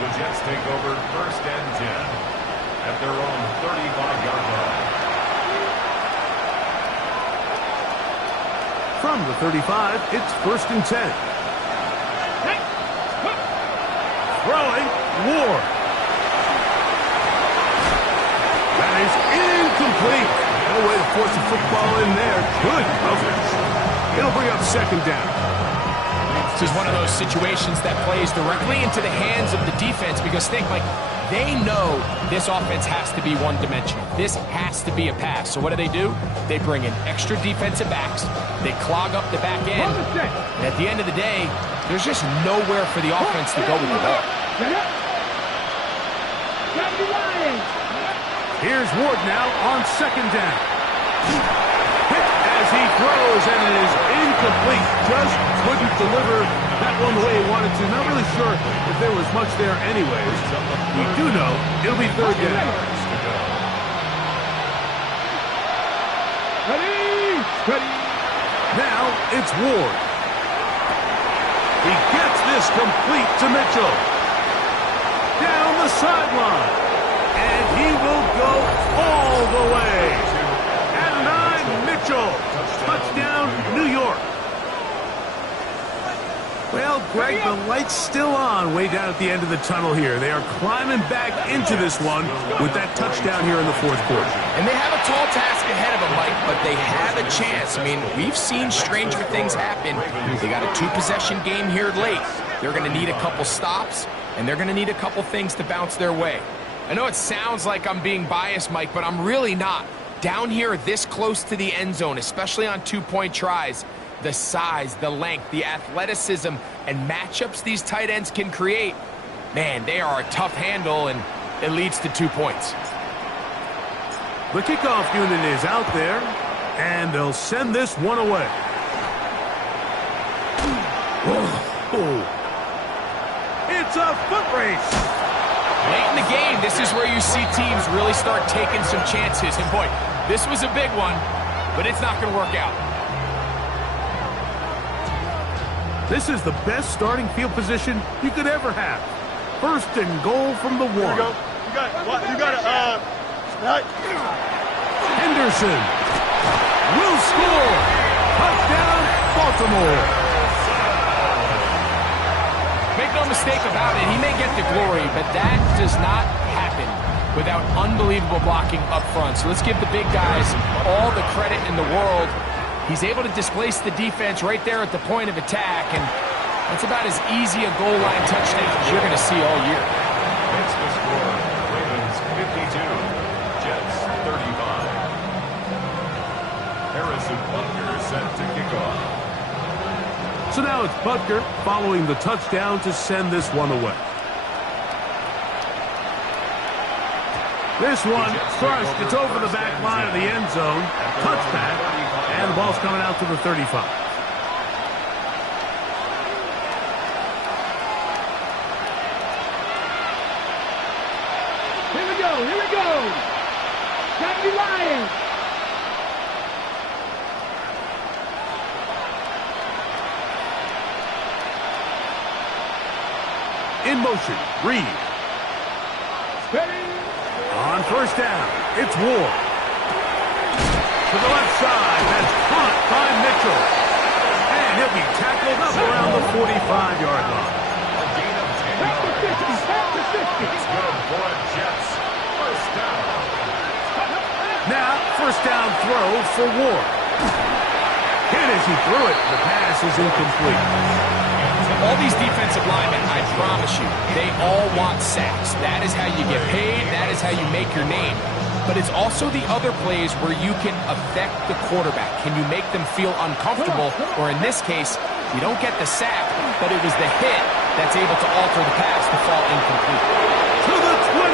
The Jets take over 1st and 10 at their own 35-yard line. From the 35, it's 1st and 10. Throwing, Ward. That is incomplete. No way to force a football in there. Good coverage. It'll bring up 2nd down. This is one of those situations that plays directly into the hands of the defense because think, Mike, they know this offense has to be one-dimensional. This has to be a pass. So what do? They bring in extra defensive backs. They clog up the back end. And at the end of the day, there's just nowhere for the offense to go with the ball. Here's Ward now on 2nd down. Hit as he throws, and it is incomplete. Just couldn't deliver that one the way he wanted to. Not really sure if there was much there anyways. We do know it'll be 3rd down. Ready. Now it's Ward. He gets this complete to Mitchell. Down the sideline. And he will go all the way. And 9, Mitchell. Touchdown, New York. Well, Greg, the light's still on way down at the end of the tunnel here. They are climbing back into this one with that touchdown here in the 4th quarter. And they have a tall task ahead of them, Mike, but they have a chance. I mean, we've seen stranger things happen. They got a 2-possession game here late. They're going to need a couple stops, and they're going to need a couple things to bounce their way. I know it sounds like I'm being biased, Mike, but I'm really not. Down here this close to the end zone, especially on 2-point tries, the size, the length, the athleticism, and matchups these tight ends can create, man, they are a tough handle, and it leads to 2 points. The kickoff unit is out there, and they'll send this one away. Oh. It's a foot race. Late in the game, this is where you see teams really start taking some chances. And boy, this was a big one, but it's not going to work out. This is the best starting field position you could ever have. First and goal from the 1. Here you go. You got it. Henderson will score. Touchdown, Baltimore. Make no mistake about it, he may get the glory, but that does not happen without unbelievable blocking up front. So let's give the big guys all the credit in the world. He's able to displace the defense right there at the point of attack, and that's about as easy a goal line touchdown as you're going to see all year. That's the score. Ravens 52, Jets 35. Harrison Butker set to kick off. So now it's Butker following the touchdown to send this one away. This one crushed. It's over the back line of the end zone. Touchback. And the ball's coming out to the 35. Here we go. Here we go. Got you Lions. In motion, Reed. Ready. On first down, it's Ward. To the left side, that's caught by Mitchell. And he'll be tackled up around the 45-yard line. A gain of 10 Back to yards. 50. Back to 50. It's good for a Jets. First down. Now, first down throw for Ward. Hit as he threw it. The pass is incomplete. All these defensive linemen, I promise you, they all want sacks. That is how you get paid. That is how you make your name. But it's also the other plays where you can affect the quarterback. Can you make them feel uncomfortable? Or in this case, you don't get the sack, but it was the hit that's able to alter the pass to fall incomplete. To the 20.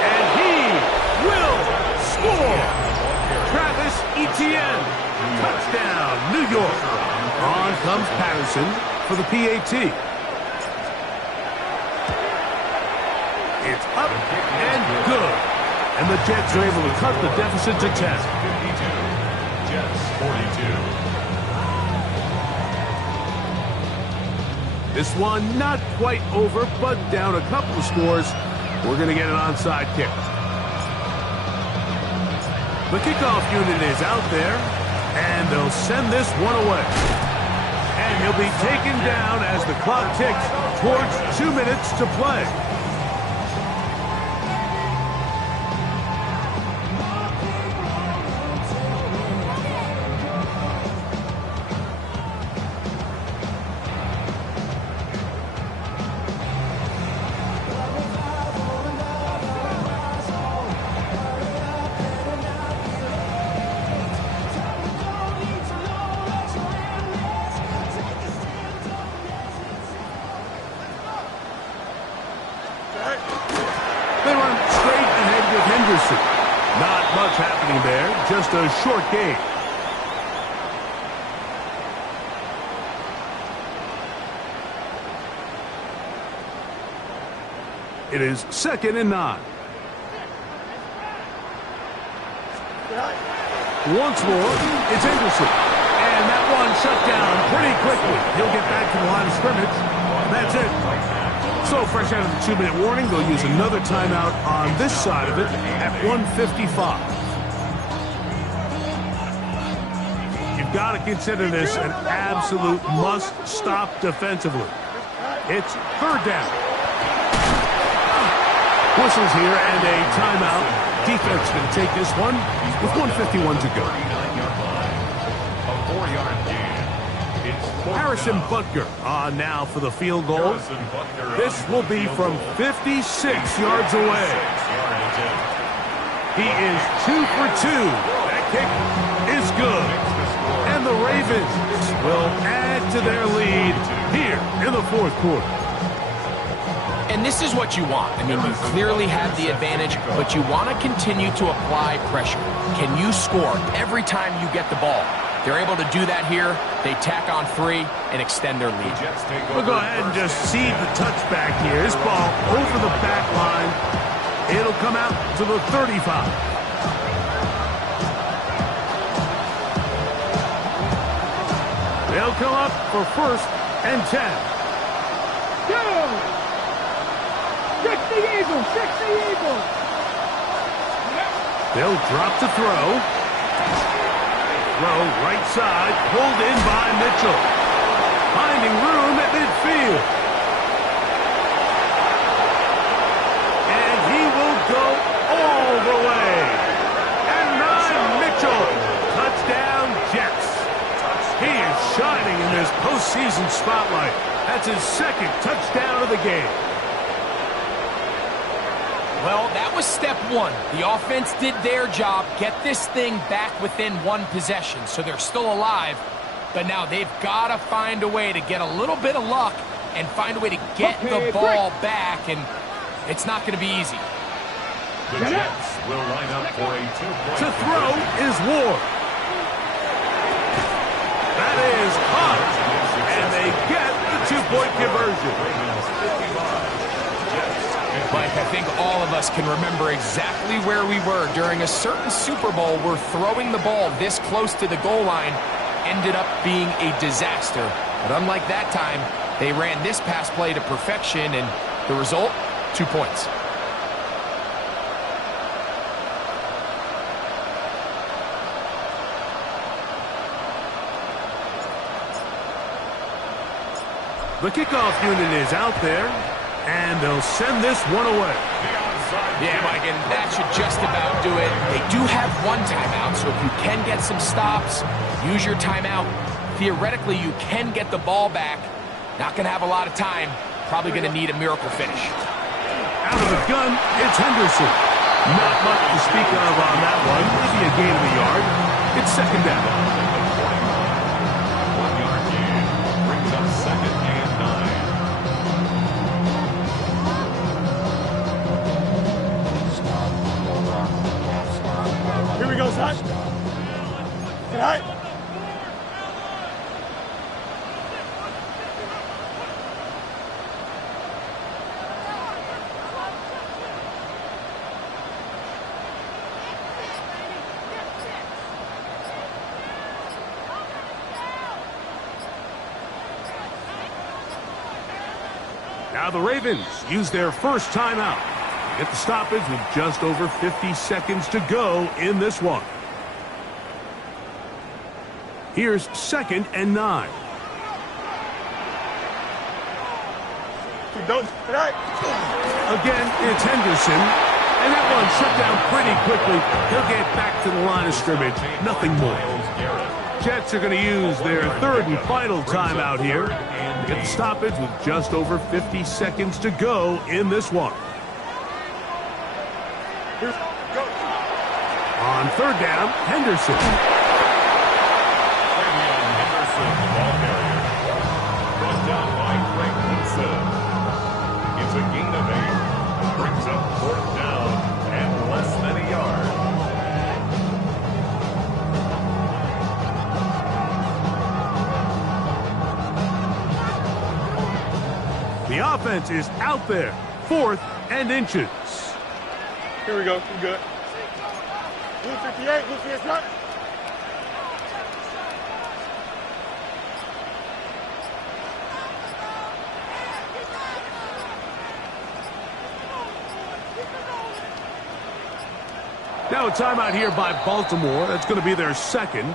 And he will score. Travis Etienne. Touchdown, New York. On comes Patterson for the PAT. It's up and good. And the Jets are able to cut the deficit to 10. 52, Jets 42. This one not quite over, but down a couple of scores. We're going to get an onside kick. The kickoff unit is out there, and they'll send this one away. And he'll be taken down as the clock ticks towards 2 minutes to play. They run straight ahead with Henderson. Not much happening there, just a short gain. It is 2nd and 9. Once more, it's Henderson. And that one shut down pretty quickly. He'll get back to the line of scrimmage. That's it. So fresh out of the 2-minute warning, they'll use another timeout on this side of it at 1:55. You've got to consider this an absolute must-stop defensively. It's 3rd down. Whistles here and a timeout. Defense going to take this one with 1:51 to go. A 4-yard gain. Harrison Butker on now for the field goal. This will be from 56 yards away. He is 2 for 2. That kick is good. And the Ravens will add to their lead here in the 4th quarter. And this is what you want. I mean, you clearly have the advantage, but you want to continue to apply pressure. Can you score every time you get the ball? They're able to do that here. They tack on 3 and extend their lead. We'll go ahead and just cede the touchback here. This ball over the back line. It'll come out to the 35. They'll come up for 1st and 10. Go! 60 Eagles! 60 Eagles! They'll drop to throw. Throw right side, pulled in by Mitchell. Finding room at midfield. And he will go all the way. And 9, Mitchell. Touchdown, Jets. He is shining in this postseason spotlight. That's his 2nd touchdown of the game. Well, that was step 1. The offense did their job, get this thing back within 1 possession, so they're still alive. But now they've got to find a way to get a little bit of luck and find a way to get the ball back, and it's not going to be easy. The Jets will line up for a 2-point. To throw is Ward. That is hot, and they get the 2-point conversion. Mike, I think all of us can remember exactly where we were during a certain Super Bowl where throwing the ball this close to the goal line ended up being a disaster. But unlike that time, they ran this pass play to perfection, and the result, 2 points. The kickoff unit is out there, and they'll send this one away. Yeah, Mike, and that should just about do it. They do have 1 timeout, so if you can get some stops, use your timeout. Theoretically, you can get the ball back. Not going to have a lot of time. Probably going to need a miracle finish. Out of the gun, it's Henderson. Not much to speak of on that one. Maybe a gain of a yard. It's 2nd down. 1-yard gain brings up 2nd and 9. Here we go, son. Get high. Now the Ravens use their 1st timeout. Get the stoppage with just over 50 seconds to go in this one. Here's 2nd and 9. Don't. Get high. Again, it's Henderson. And that one shut down pretty quickly. He'll get back to the line of scrimmage. Nothing more. Jets are going to use their 3rd and final timeout here. Get the stoppage with just over 50 seconds to go in this one. On 3rd down, Henderson. Henderson, the ball carrier. Brought down by Frank Woodson. It's a gain of 8. Brings up 4th down and less than a yard. The offense is out there. 4th and inches. Here we go. We good. Blue 58. Blue 58 front. Now a timeout here by Baltimore. That's going to be their 2nd,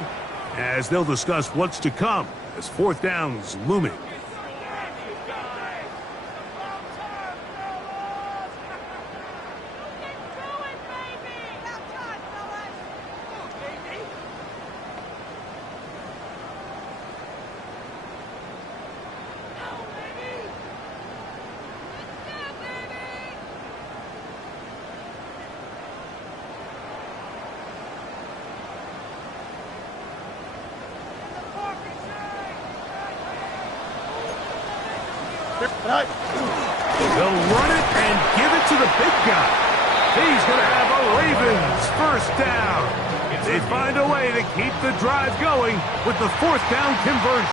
as they'll discuss what's to come as 4th down's looming. They'll run it and give it to the big guy. He's going to have a Ravens first down. They find a way to keep the drive going with the fourth down conversion.